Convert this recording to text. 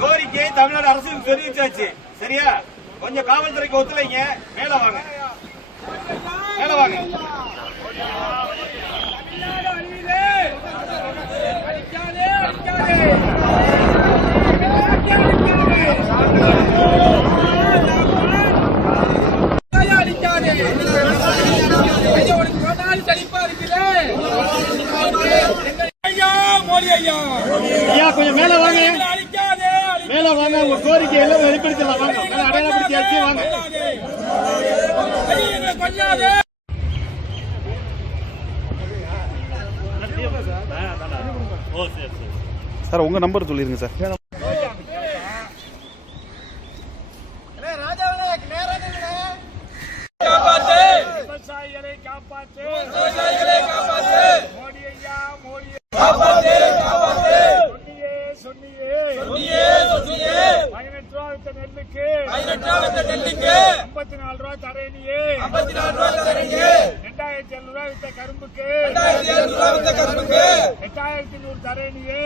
கோரிக்கை தமிழ்நாடு அரசு தெரிவிச்சாச்சு. சரியா? கொஞ்சம் காவல்துறைக்கு ஒத்துழைங்க. மேல வாங்க, மேல வாங்க. ஐயா கொஞ்சம் மேல வாங்க, மேல வாங்க. உங்க கோரிக்கை எல்லாம் வெளிப்படுத்தலாம். வாங்க, அடையாளப்படுத்தியாச்சு. வாங்க. சார் உங்க நம்பர் சொல்லிருங்க சார். விவசாயிகளை காப்பாற்று, மோடி ஐயா, மோடி சொன்னியே 18 ரூபா வித்த நெல்லுக்கு 54 ரூபா தரேனியே, 2700 ரூபா வித்த கரும்புக்கு 8100 தரேனியே.